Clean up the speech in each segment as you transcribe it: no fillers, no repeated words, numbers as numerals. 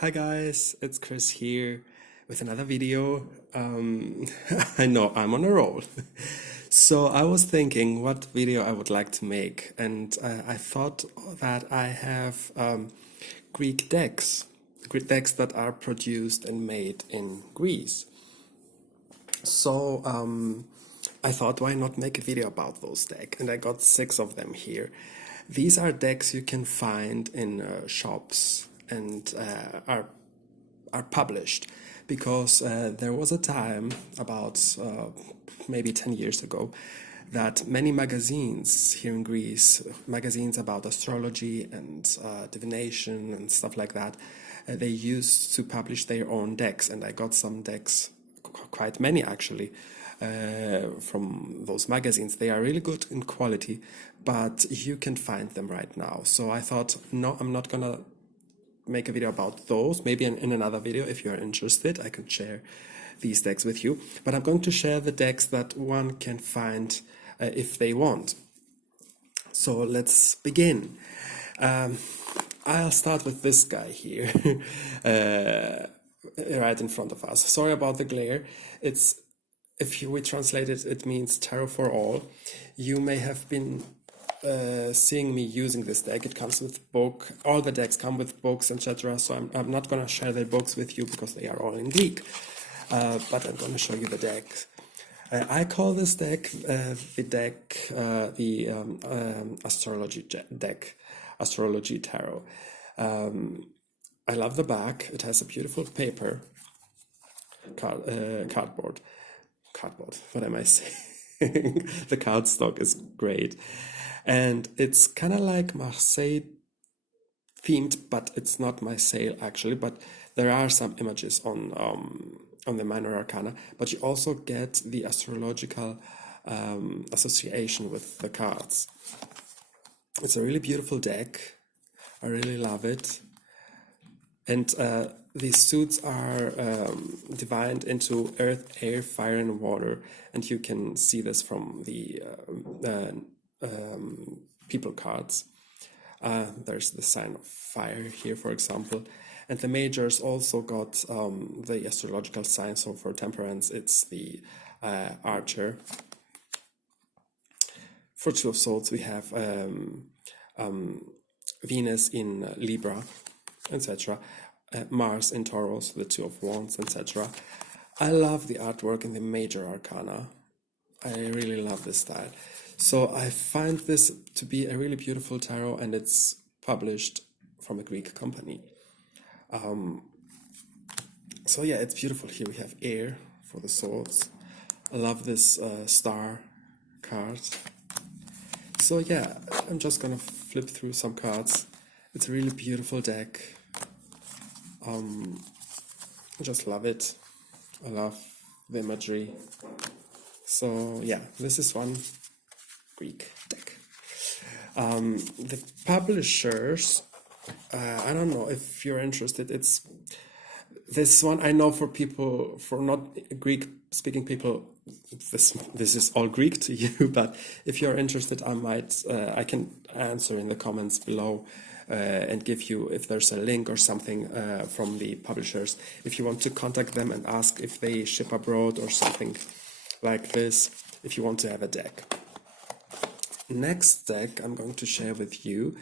Hi guys, it's Chris here with another video. I know I'm on a roll. So I was thinking what video I would like to make, and I thought that I have Greek decks that are produced and made in Greece. So I thought, why not make a video about those decks? And I got six of them here. These are decks you can find in shops and are published because there was a time about maybe 10 years ago that many magazines here in Greece, magazines about astrology and divination and stuff like that, they used to publish their own decks, and I got some decks, quite many actually, from those magazines. They are really good in quality, but you can find them right now. So I thought, no, I'm not gonna make a video about those. Maybe in another video, if you're interested, I can share these decks with you. But I'm going to share the decks that one can find if they want. So let's begin. I'll start with this guy here, right in front of us. Sorry about the glare. It's if we translate it, it means tarot for all. You may have been seeing me using this deck. It comes with book. All the decks come with books, etc. So I'm not going to share the books with you because they are all in Greek. But I'm going to show you the decks. I call this deck the astrology deck, astrology tarot. I love the back. It has a beautiful paper, cardboard. What am I saying? The cardstock is great, and it's kind of like Marseille themed, but it's not Marseille actually. But there are some images on the minor arcana, but you also get the astrological association with the cards. It's a really beautiful deck. I really love it. And these suits are divided into earth, air, fire, and water. And you can see this from the people cards. There's the sign of fire here, for example. And the majors also got the astrological sign. So for temperance, it's the archer. For two of swords, we have Venus in Libra, etc. Mars in Taurus, the two of wands, etc. I love the artwork in the major arcana. I really love this style. So I find this to be a really beautiful tarot, and it's published from a Greek company. So yeah, it's beautiful. Here we have air for the swords. I love this star card. So yeah, I'm just gonna flip through some cards. It's a really beautiful deck. I just love it. I love the imagery. So yeah, this is one Greek deck. The publishers, I don't know if you're interested. It's this one I know for people, for not Greek speaking people, this is all Greek to you. But if you're interested, I can answer in the comments below and give you, if there's a link or something from the publishers, if you want to contact them and ask if they ship abroad or something like this, if you want to have a deck. Next deck I'm going to share with you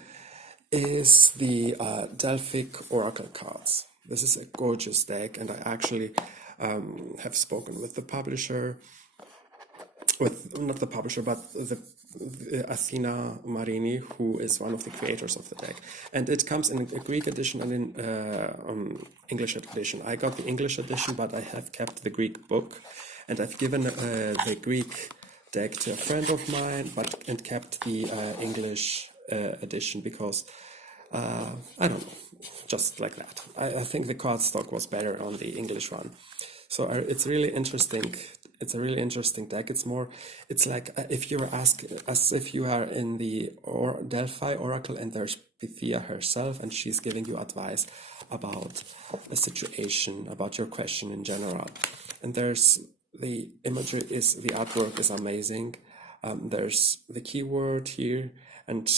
is the Delphic Oracle cards. This is a gorgeous deck, and I actually have spoken with the publisher, with not the publisher, but the Athena Marini, who is one of the creators of the deck. And it comes in a Greek edition and in English edition. I got the English edition, but I have kept the Greek book, and I've given the Greek deck to a friend of mine, and kept the English edition because I don't know, just like that. I think the cardstock was better on the English one. So it's really interesting. It's a really interesting deck. It's like if you were asked, as if you are in the Delphi Oracle, and there's Pythia herself, and she's giving you advice about a situation, about your question in general. And there's the imagery, the artwork is amazing. There's the keyword here and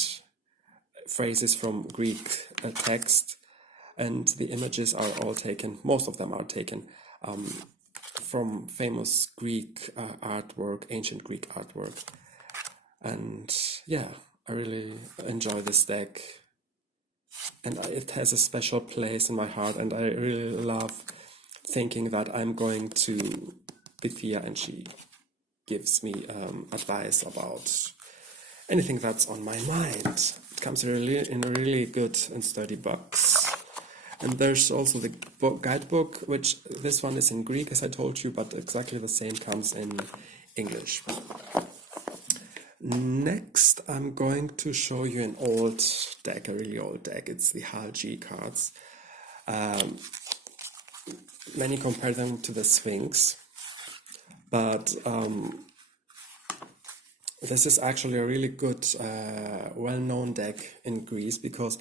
phrases from Greek text. and the images are all taken, most of them are taken from famous Greek artwork, ancient Greek artwork. And yeah, I really enjoy this deck, and it has a special place in my heart, and I really love thinking that I'm going to Bithia and she gives me advice about anything that's on my mind. It comes really in a really good and sturdy box. And there's also the guidebook, which this one is in Greek, as I told you, but exactly the same comes in English. Next, I'm going to show you an old deck, a really old deck. It's the Hal-G cards. Many compare them to the Sphinx, but this is actually a really good, well-known deck in Greece, because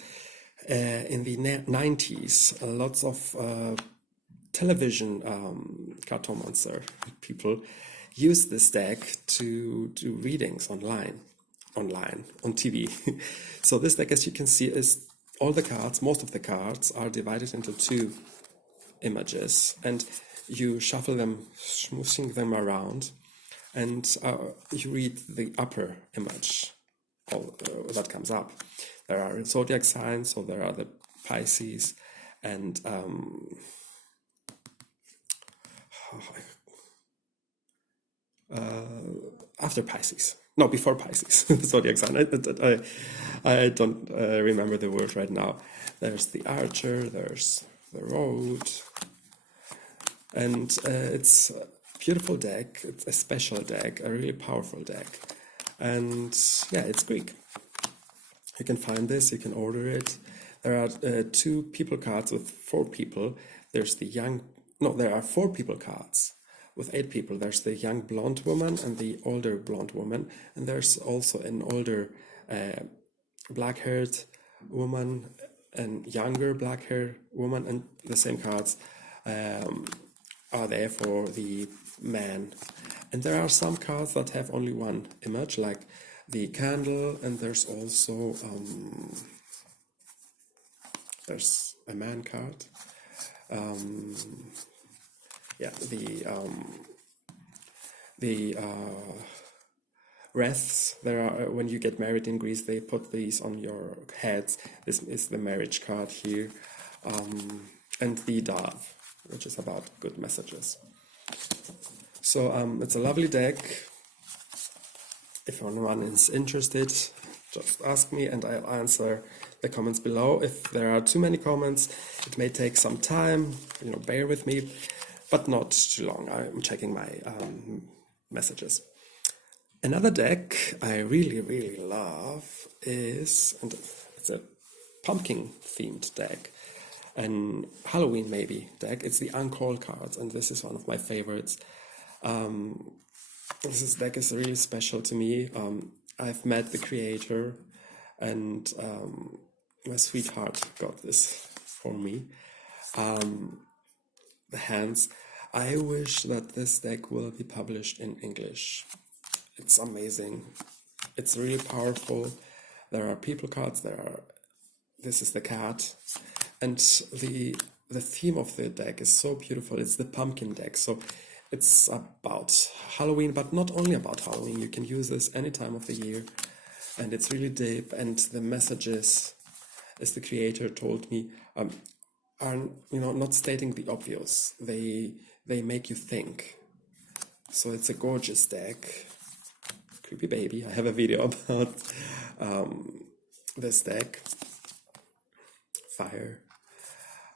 in the 90s, lots of television cartomancer people used this deck to do readings online, on TV. So this deck, as you can see, is all the cards, most of the cards are divided into two images, and you shuffle them, smooshing them around, and you read the upper image that comes up. There are zodiac signs, so there are the Pisces, and after Pisces. No, before Pisces. Zodiac sign. I don't remember the word right now. There's the Archer, there's the Road, and it's a beautiful deck. It's a special deck, a really powerful deck, and yeah, it's Greek. You can find this, you can order it. There are 2 people cards with 4 people. There's the there are 4 people cards with 8 people. There's the young blonde woman and the older blonde woman. And there's also an older black-haired woman and younger black-haired woman. And the same cards are there for the man. And there are some cards that have only one image, like the candle, and there's also there's a man card. Yeah, the wreaths. There are, when you get married in Greece, they put these on your heads. This is the marriage card here, and the dove, which is about good messages. So it's a lovely deck. If anyone is interested, just ask me and I'll answer the comments below. If there are too many comments, it may take some time, bear with me, but not too long. I'm checking my messages. Another deck I really, really love is, and it's a pumpkin themed deck, and Halloween maybe deck. It's the Uncalled cards, and this is one of my favorites. This deck is really special to me. I've met the creator, and my sweetheart got this for me. The hands. I wish that this deck will be published in English. It's amazing. It's really powerful. There are people cards. This is the cat, and the theme of the deck is so beautiful. It's the pumpkin deck. So it's about Halloween, but not only about Halloween. You can use this any time of the year, and it's really deep. And the messages, as the creator told me, are not stating the obvious. They make you think. So it's a gorgeous deck. Creepy baby. I have a video about this deck. Fire.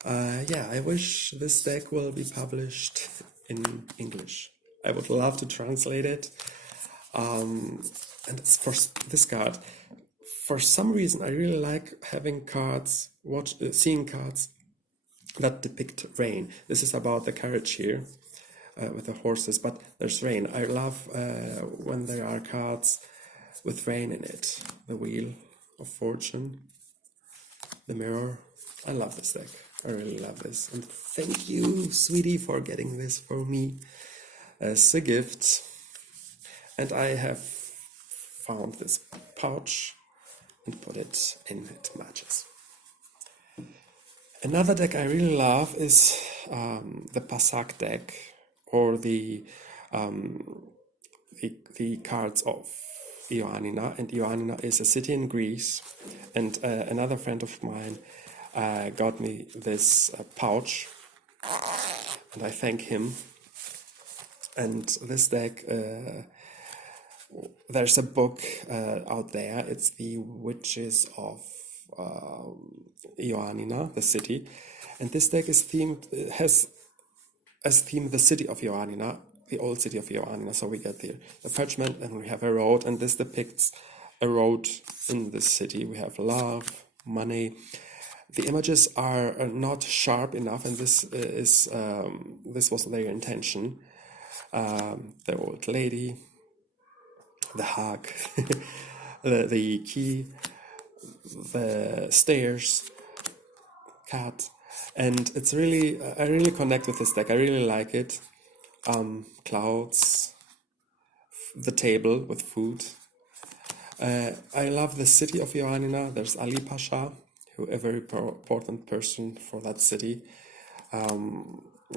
Yeah, I wish this deck will be published in English. I would love to translate it. And it's for this card. For some reason, I really like having cards, seeing cards that depict rain. This is about the carriage here with the horses, but there's rain. I love when there are cards with rain in it. The Wheel of Fortune, the Mirror. I love this deck. I really love this. And thank you, sweetie, for getting this for me as a gift. And I have found this pouch and put it in. It matches. Another deck I really love is the Pasak deck, or the cards of Ioannina. And Ioannina is a city in Greece. And another friend of mine got me this pouch, and I thank him. And this deck, there's a book out there. It's the Witches of Ioannina, the city, and this deck is has as theme the city of Ioannina, the old city of Ioannina. So we get the parchment, and we have a road, and this depicts a road in this city. We have love, money. The images are not sharp enough, and this was their intention. The old lady, the hug, the key, the stairs, cat, and it's really I really connect with this deck. I really like it. Clouds, the table with food. I love the city of Ioannina. There's Ali Pasha, who a very important person for that city.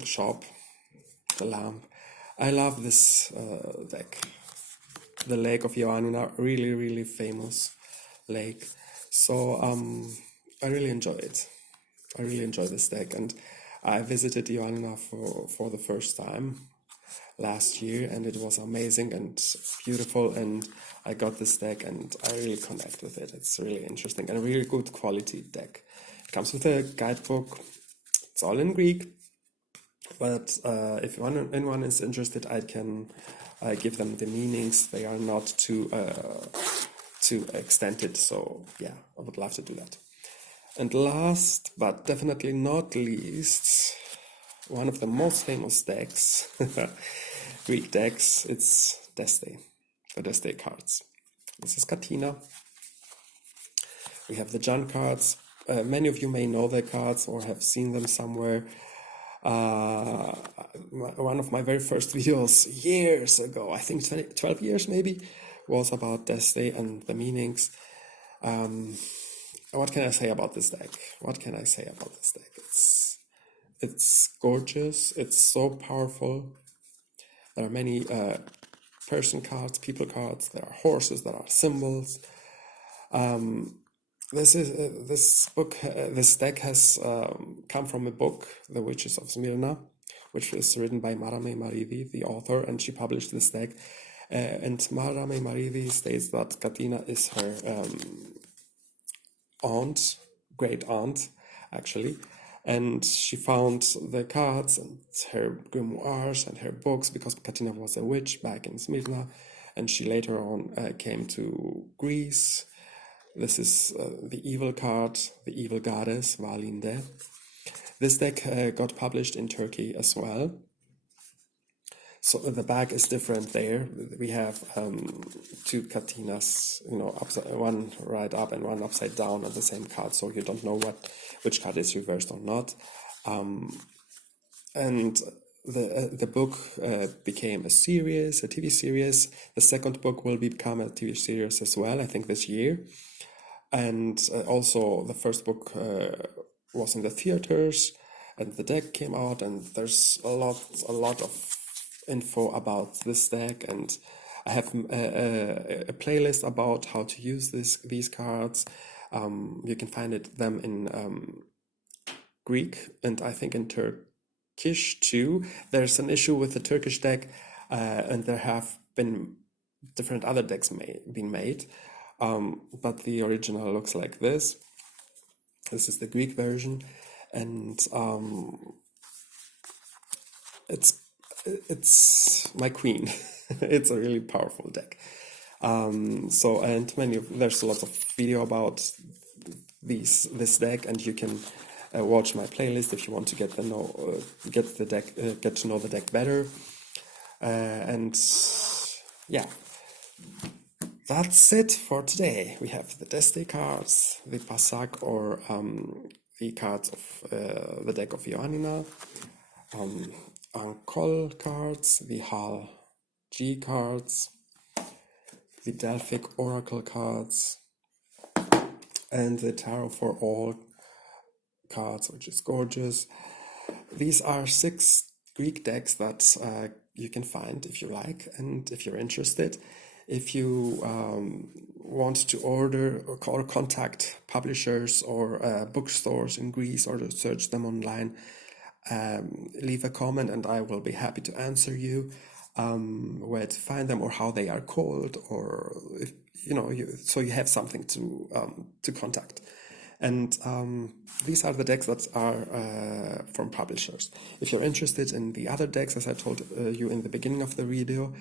Shop, the lamp. I love this deck. The Lake of Ioannina, really, really famous lake. So I really enjoy it. I really enjoy this deck, and I visited Ioannina for the first time last year, and it was amazing and beautiful, and I got this deck and I really connect with it. It's really interesting and a really good quality deck. It comes with a guidebook. It's all in Greek, but if anyone is interested, I can give them the meanings. They are not too extended, so yeah, I would love to do that. And last but definitely not least, one of the most famous decks, Greek decks, it's Deste, the Deste cards. This is Katina. We have the Jan cards. Many of you may know the cards or have seen them somewhere. One of my very first videos years ago, I think 12 years maybe, was about Deste and the meanings. What can I say about this deck? It's gorgeous. It's so powerful. There are many person cards, people cards. There are horses. There are symbols. This deck has come from a book, The Witches of Smyrna, which is written by Marame Maridi, the author, and she published this deck. And Marame Maridi states that Katina is her great aunt, actually, and she found the cards and her grimoires and her books because Katina was a witch back in Smyrna, and she later on came to Greece. This is the evil card, the evil goddess, Valinde. This deck got published in Turkey as well. So the back is different there. We have two Katinas, one right up and one upside down on the same card, so you don't know which card is reversed or not. And the book became a TV series. The second book will become a TV series as well, I think this year. And also the first book was in the theaters, and the deck came out, and there's a lot of info about this deck, and I have a playlist about how to use these cards. You can find them in Greek and I think in Turkish too. There's an issue with the Turkish deck, and there have been different other decks being made, but the original looks like this. This is the Greek version, and it's my queen. It's a really powerful deck. There's lots of video about this deck, and you can watch my playlist if you want to get to know the deck better. And yeah, that's it for today. We have the Deste cards, the Pasak, or the cards of the deck of Ioannina, Ankol cards, the Hal G cards, the Delphic Oracle cards, and the Tarot for All cards, which is gorgeous. These are 6 Greek decks that you can find if you like and if you're interested. If you want to order or contact publishers or bookstores in Greece or to search them online, leave a comment and I will be happy to answer you where to find them or how they are called, or if so you have something to contact. And these are the decks that are from publishers. If you're interested in the other decks, as I told you in the beginning of the video,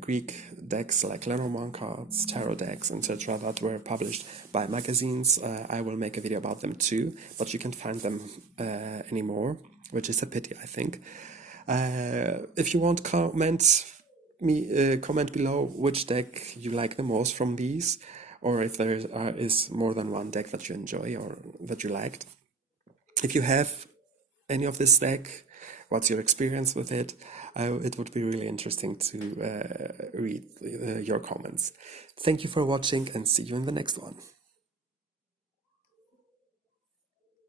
Greek decks like Lenormand cards, tarot decks, etc. that were published by magazines, I will make a video about them too, but you can't find them anymore, which is a pity, I think. If you want, comment below which deck you like the most from these, or if there is more than one deck that you enjoy or that you liked. If you have any of this deck, what's your experience with it? It would be really interesting to read your comments. Thank you for watching and see you in the next one.